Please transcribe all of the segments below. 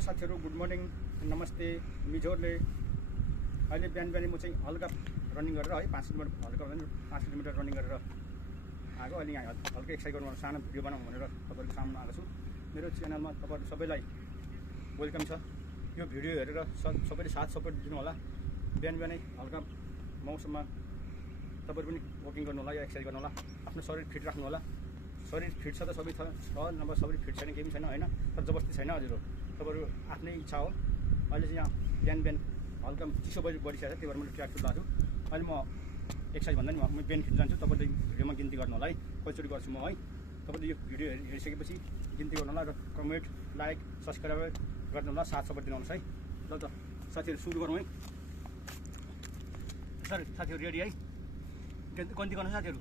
साथीहरु, good morning, नमस्ते। मिजोरले अहिले बिहान म चाहिँ हल्का रनिङ गरेर है 5 किलोमिटर रनिङ गरेर आएको। अहिले यहाँ हल्का एक्सर्साइज गर्नु सानो भिडियो बनाउँ भनेर तपाईहरुको सामु आएको छु। मेरो च्यानलमा तपाईहरु सबैलाई वेलकम छ। यो भिडियो हेरेर सबैले साथ सपोर्ट दिनु होला। बिहानै हल्का मौसममा तपाईहरु पनि वकिङ गर्नु होला या एक्सर्साइज गर्नु होला। आफ्नो शरीर फिट राख्नु होला। शरीर फिट छ त सबै छ, नभए शरीर फिट छैन केही पनि छैन हैन। तर जबरजस्ती छैन हजुर, तपाईहरु आफ्नै इच्छा हो। अहिले चाहिँ यहाँ बिहान हल्का चिसो बढिसकेको छ, त्यही भएर मैले ट्र्याक सुट लगाएको छु। अहिले म एक्सर्साइज भन्दा नि म बिहान खिच्न जान्छु। तपाईले भिडियोमा गिन्ती गर्नु होला है, कतिचोटि गर्छु म है। तपाईले यो भिडियो हेरिसकेपछि गिन्ती गर्नु होला र कमेन्ट, लाइक, सब्स्क्राइब गर्नु होला, साथ सपोर्ट दिनुहोस् है। ल त साथीहरु सुरु गरौँ है। सर साथीहरु रेडी है? गन्ती गर्नु साथीहरु।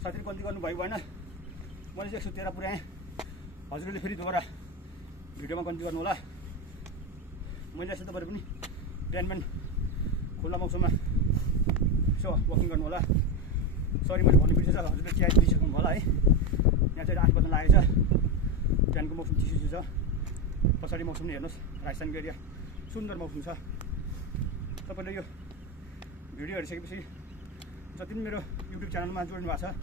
साथीहरु गन्ती गर्नु भयो भएन। मैले चाहिँ 113 पुर्याएँ। हजुरले फेरि दोबारा भिडियोमा गन्ती गर्नु होला। मैले यस्तो तपाईहरु पनि बिहान खुल्ला मौसममा यसो वकिङ गर्नु होला। सरी मैले भन्नु बिर्सेछ, हजुरले चिया दिइसक्नु होला है। यहाँ चाहिँ 8 बज्न लागेको छ। बिहानको मौसम चिसो छ। पछाडि मौसम नि हेर्नुस्, राजस्थानको एरिया सुन्दर मौसम छ। तपाईले यो भिडियो हेरिसकेपछि जति पनि मेरो युट्युब च्यानलमा जोड्नु भएको छ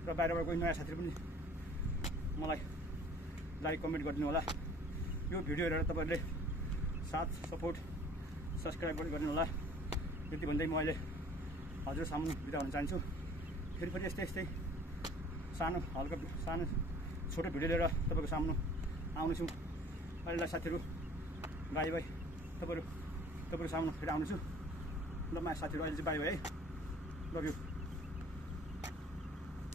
र बाहिरबाट कोही नयाँ साथीहरु पनि मलाई लाइक कमेन्ट गरिदिनु होला। यो भिडियो हेरेर तपाईहरुले साथ सपोर्ट सब्स्क्राइब गर्नु होला। यति भन्दै म अहिले हजुर सामु बिदा हुन चाहन्छु। फेरि यस्तै सानो छोटो भिडियो लिएर तपाईको सामु आउने छु। अहिले साथीहरु बाइ बाइ। तपाईको सामु फेरि आउने छु। ल माया साथीहरु, अहिले चाहिँ बाइ बाइ है। Love you.